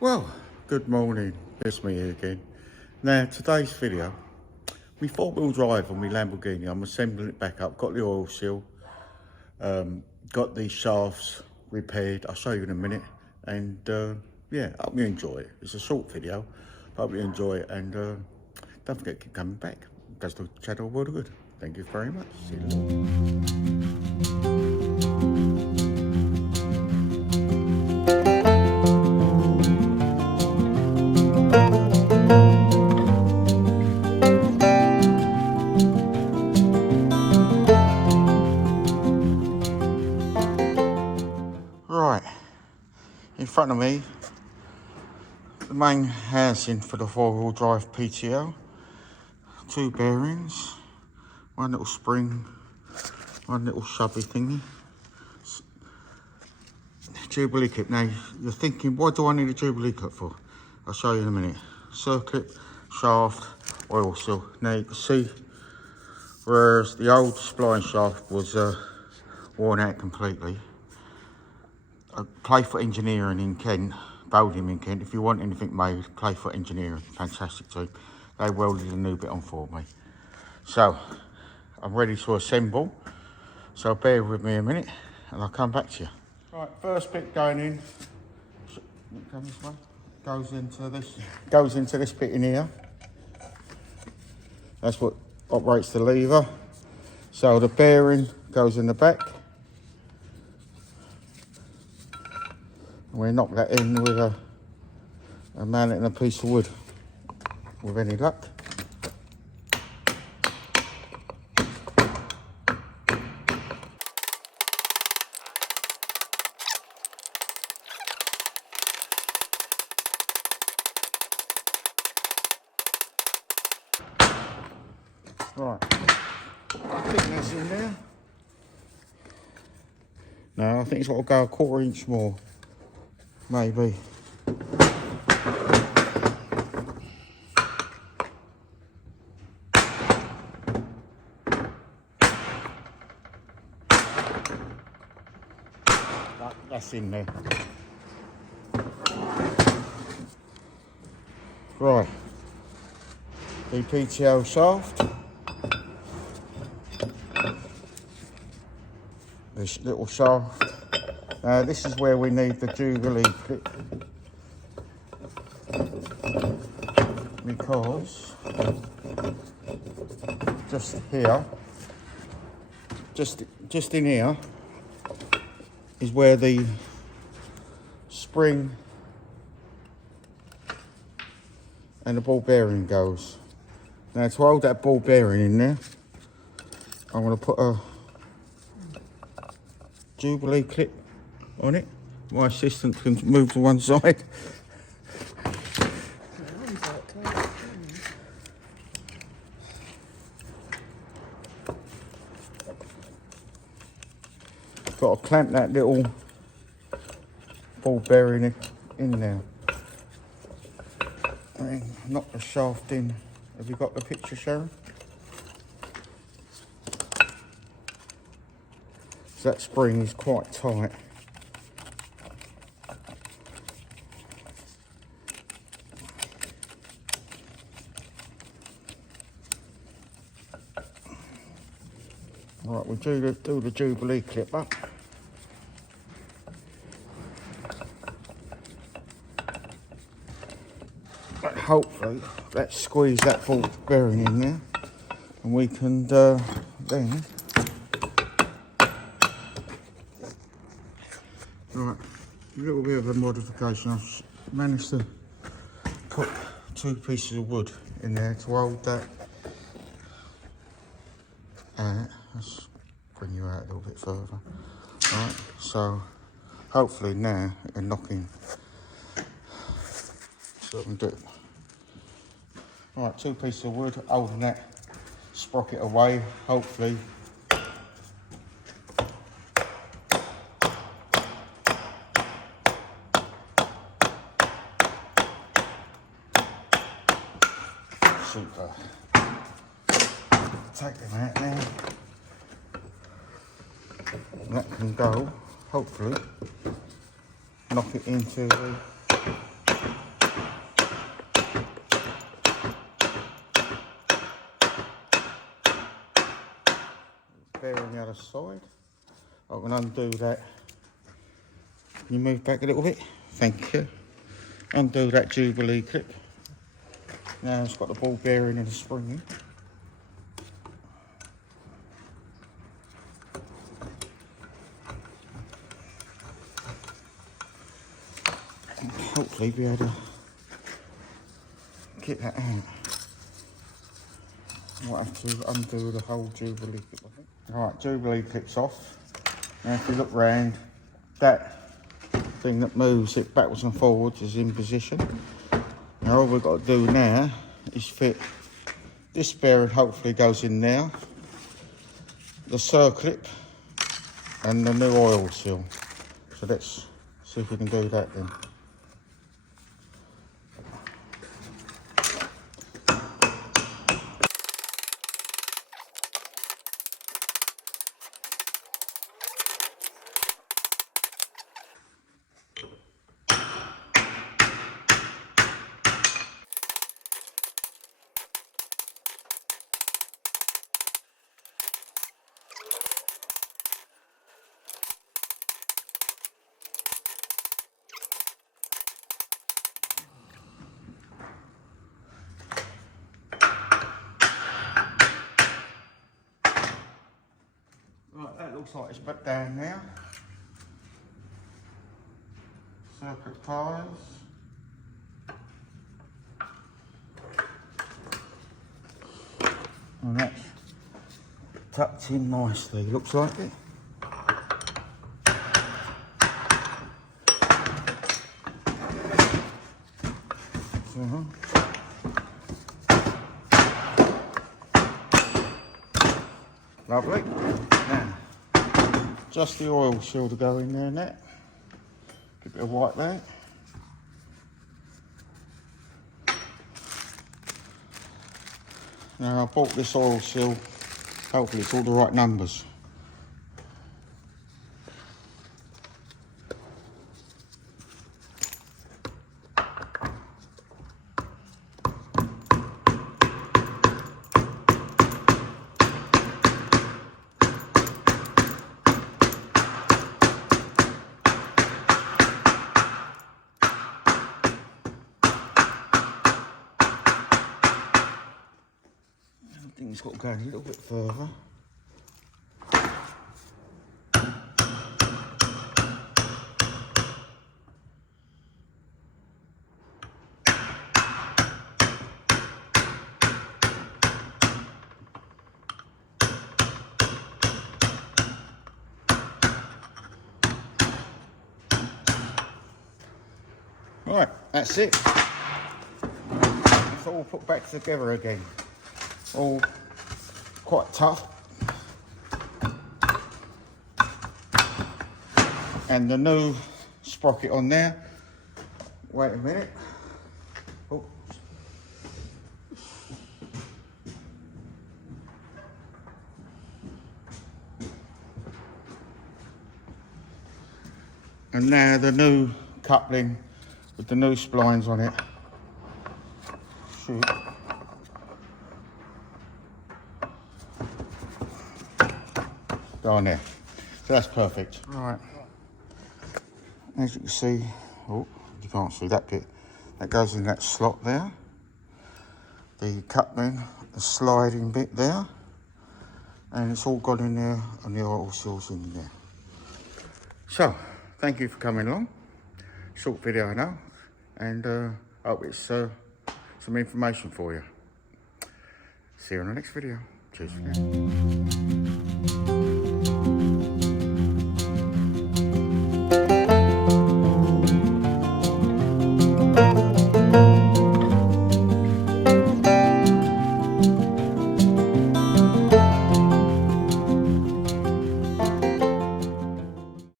Well, good morning, it's me again. Now, today's video, my four-wheel drive on my Lamborghini, I'm assembling it back up, got the oil seal, got the shafts repaired, I'll show you in a minute, and yeah, I hope you enjoy it. It's a short video, hope you enjoy it, and don't forget to keep coming back. Does the channel world good. Thank you very much. See you later. Right, in front of me, the main housing for the four-wheel drive PTO. Two bearings, one little spring, one little shubby thingy. Jubilee clip. Now, you're thinking, what do I need a Jubilee clip for? I'll show you in a minute. Circuit, shaft, oil seal. Now, you can see, whereas the old spline shaft was worn out completely. Playfoot Engineering in Kent, Bowden in Kent. If you want anything made, Playfoot Engineering, fantastic team. They welded a new bit on for me. So, I'm ready to assemble. So bear with me a minute and I'll come back to you. Right, first bit going in, goes into this bit in here. That's what operates the lever. So the bearing goes in the back. We knock that in with a mallet and a piece of wood, with any luck. Right, I think that's in there. No, I think it's got to go a quarter inch more, maybe. That's in there. Right, the PTO shaft. This little shaft. This is where we need the Jubilee clip, because just here, just in here, is where the spring and the ball bearing goes. Now, to hold that ball bearing in there, I'm going to put a Jubilee clip on it. My assistant can move to one side. Got to clamp that little ball bearing in there. And knock the shaft in. Have you got the picture, Sharon? So that spring is quite tight. Right, we'll do the Jubilee clip up. But hopefully, let's squeeze that ball bearing in there, and we can then. Right, a little bit of a modification. I've managed to put two pieces of wood in there to hold that. Let's bring you out a little bit further. Right, so hopefully now it can knock in. So I can do it. Right, two pieces of wood holding that sprocket away, hopefully. Super. Take them out now. And that can go, hopefully, knock it into the other side. I can undo that. Can you move back a little bit? Thank you. Undo that Jubilee clip. Now it's got the ball bearing and the spring in. And hopefully be able to get that out. Might have to undo the whole Jubilee clip, I think. Alright, Jubilee clip's off. Now if you look round, that thing that moves it backwards and forwards is in position. Now all we've got to do now is fit this bearing, hopefully goes in there, the circlip and the new oil seal. So let's see if we can do that then. Right, that looks like it's back down now. Circuit ties. And that's tucked in nicely, looks like it. Lovely. Now, just the oil seal to go in there, net. Give it a wipe there. Now I bought this oil seal, hopefully it's all the right numbers. I think it's got to go a little bit further. Right, that's it. It's all put back together again. All quite tough. And the new sprocket on there. Wait a minute. Oh. And now the new coupling with the new splines on it. Shoot. Go on there. So that's perfect. Right. As you can see, oh, you can't see that bit. That goes in that slot there. The coupling, the sliding bit there. And it's all gone in there and the oil seal's in there. So, thank you for coming along. Short video, I know. And I hope it's some information for you. See you in the next video. Cheers for now.